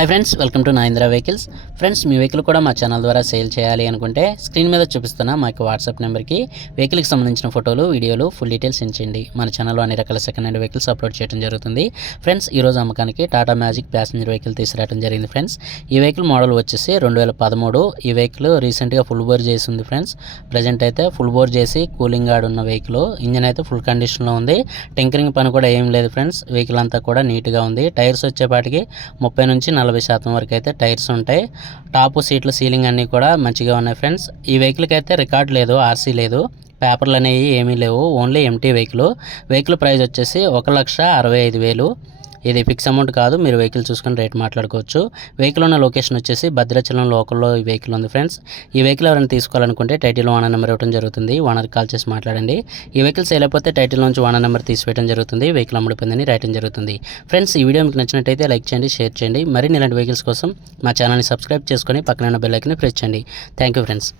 Hi friends, welcome to Nayindra vehicles. Friends, మీ vehicle కూడా మా ఛానల్ ద్వారా సేల్ చేయాలి అనుకుంటే స్క్రీన్ మీద చూపిస్తున్న మాకు వాట్సాప్ నెంబర్కి వెహికల్కి సంబంధించిన ఫోటోలు, వీడియోలు, ఫుల్ డీటెయిల్స్ ఇచ్చేయండి. మన ఛానల్లో అన్ని రకాల సెకండ్ హ్యాండ్ వెహికల్స్ అప్లోడ్ చేయడం జరుగుతుంది. ఫ్రెండ్స్, ఈరోజు అమ్మకానికి టాటా మ్యాజిక్ ప్యాసింజర్ వెహికల్ తీసుకురావడం జరిగింది. ఫ్రెండ్స్, ఈ వెహికల్ మోడల్ వచ్చేసి 2013. ఈ వెహికల్ రీసెంట్గా ఫుల్ బోర్ చేసి ఉంది. ఫ్రెండ్స్, ప్రజెంట్ అయితే ఫుల్ బోర్ చేసి కూలింగ్ గార్డ్ ఉన్న వెహికల్. ఇంజన్ అయితే ఫుల్ కండిషన్లో ఉంది. టింకరింగ్ పని కూడా ఏం లేదు. ఫ్రెండ్స్, వెహికల్ అంతా కూడా నీట్గా ఉంది. టైర్స్ వచ్చేపాటికి 30 నుంచి 40% వరకు అయితే టైర్స్ ఉంటాయి. టాప్ సీట్లు, సీలింగ్ అన్నీ కూడా మంచిగా ఉన్నాయి. ఫ్రెండ్స్, ఈ వెహికల్కి అయితే రికార్డ్ లేదు, ఆర్సీ లేదు, పేపర్లు అనేవి ఏమీ లేవు. ఓన్లీ ఎంటీ వెహికల్ ప్రైస్ వచ్చేసి 1,65,000. ఇది ఫిక్స్ అమౌంట్ కాదు, మీరు వెహికల్ చూసుకొని రేట్ మాట్లాడుకోవచ్చు. వెహికల్ ఉన్న లొకేషన్ వచ్చేసి భద్రాచలం లోకల్లో ఈ వెహికల్ ఉంది. ఫ్రెండ్స్, ఈ వెహికల్ ఎవరైనా తీసుకోవాలనుకుంటే టైటిల్లో ఓనర్ నెంబర్ ఇవ్వడం జరుగుతుంది. ఓనర్కి కాల్ చేసి మాట్లాడండి. ఈ వెహికల్ సేల్ అయిపోతే టైటిల్ నుంచి ఓనర్ నెంబర్ తీసివేయడం జరుగుతుంది. వెహికల్ అమ్ముడిపోయిందని రాయడం జరుగుతుంది. ఫ్రెండ్స్, ఈ వీడియో మీకు నచ్చినట్టయితే లైక్ చేయండి, షేర్ చేయండి. మరిన్ని ఇలాంటి వెహికల్స్ కోసం మా ఛానల్ని సబ్స్క్రైబ్ చేసుకొని పక్కన ఉన్న బెల్ ఐకాన్ని ప్రెస్ చేయండి. Thank you friends.